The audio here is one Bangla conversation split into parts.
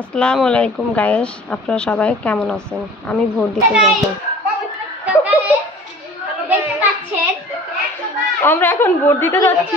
আসসালামু আলাইকুম গায়েস আপনারা সবাই কেমন আছেন? আমি ভোট দিতে যাব পাচ্ছেন? আমরা এখন ভোট দিতে যাচ্ছি।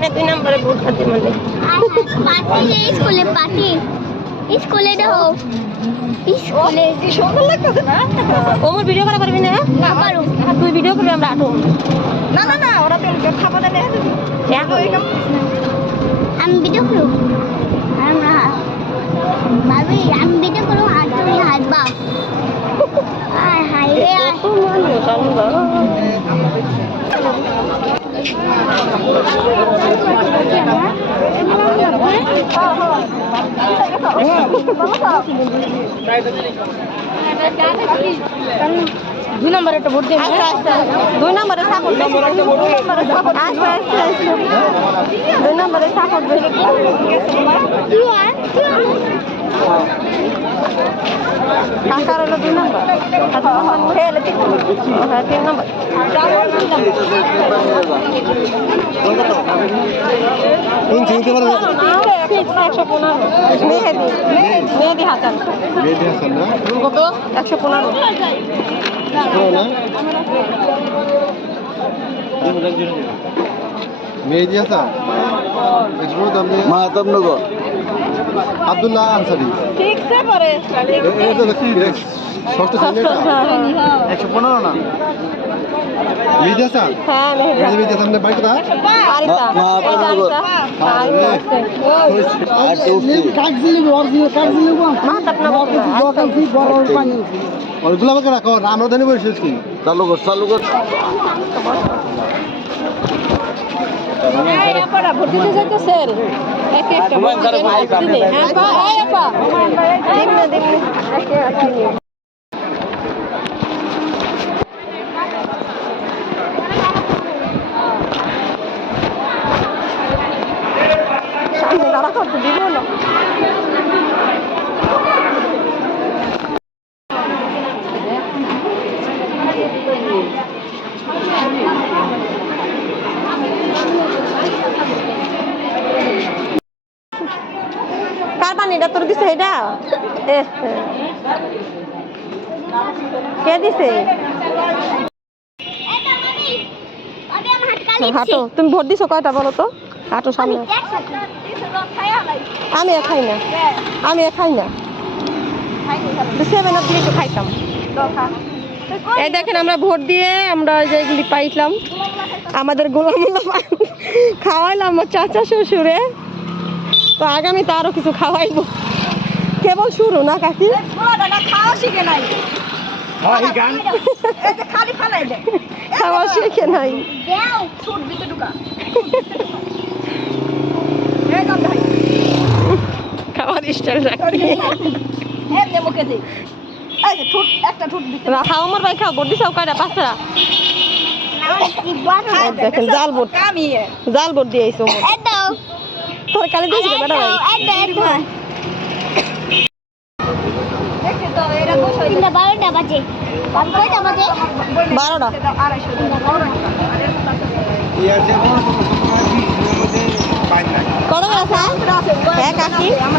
দি মানে দি মানে দুই নম্বরে ভোট খাতি মানে। স্কুলে পার্টি স্কুলে লাগতেছে না ওমর ভিডিও করা পারবি না? না করবি না না ওরা তো খাবার দেয় আমি ভিডিও করো আমরা ভাবি আমি ভিডিও করো আর তুমি হাসবা আয় হাই রে আয় দুই নম্বরে একটা ভোট দিন আচ্ছা আচ্ছা। দুই নম্বরে সাপোর্ট। দুই দুই নম্বরে সাপোর্ট বেশি কাকার হলো দুই নম্বর আর তিন নম্বর তিন নম্বর একশো পনেরো মেহেদি মেহেদি। হাসান মেহেদি হাসান না কত একশো পনেরো। না মেহেদি হাসান মাহাতাবনগর। আব্দুল্লাহ আনসারি। ঠিকছে পরে এটা ষষ্ঠ শ্রেণি একশো পনেরো না? মেহেদি হাসান হ্যাঁ মেহেদি মেহেদি মেহেদি হাসানের বাড়ি কোথায়? মাহাতাবনগর। ওইগুলো আমাকে রাখো আমরা জানি বসেছি চালু কর চালু কর ভোট দিতে যাইতেছেন এক একটা ভোট দিতে দিনে হ্যাঁ পা এই পা দিমনে দিমনে একে একে নিয়ে সামনে দাঁড়া করতে দিব না কার পানিটা তোর দিছে এটা। কে দিছে? হাঁটো তুমি ভোট দিছো কয়টা বলো তো? হাঁটো সামনে। আমি খাই না। আমি খাই না। সেভেন খাইতাম। এই দেখেন আমরা ভোট দিয়ে আমরা যেগুলি পাইলাম। আমাদের গোলামুল্লা খাওয়াইলাম আমার চাচা শ্বশুরে। তো আগামীতে আরও কিছু খাওয়াইবো। কেবল শুরু না কাকি? খাওয়া শিখে নাই। দেও খাওয়ার স্টাইল রাখি খাও আমার ভাই খাও কয়টা? পাঁচটা? দেখেন জাল ভোট জাল দিয়ে আইসো তোর কালে দিয়েছিল বেটা ভাই বারোটা বাজে। কয়টা বাজে? বারোটা। কত বেলা স্যার হ্যাঁ কাকি আমি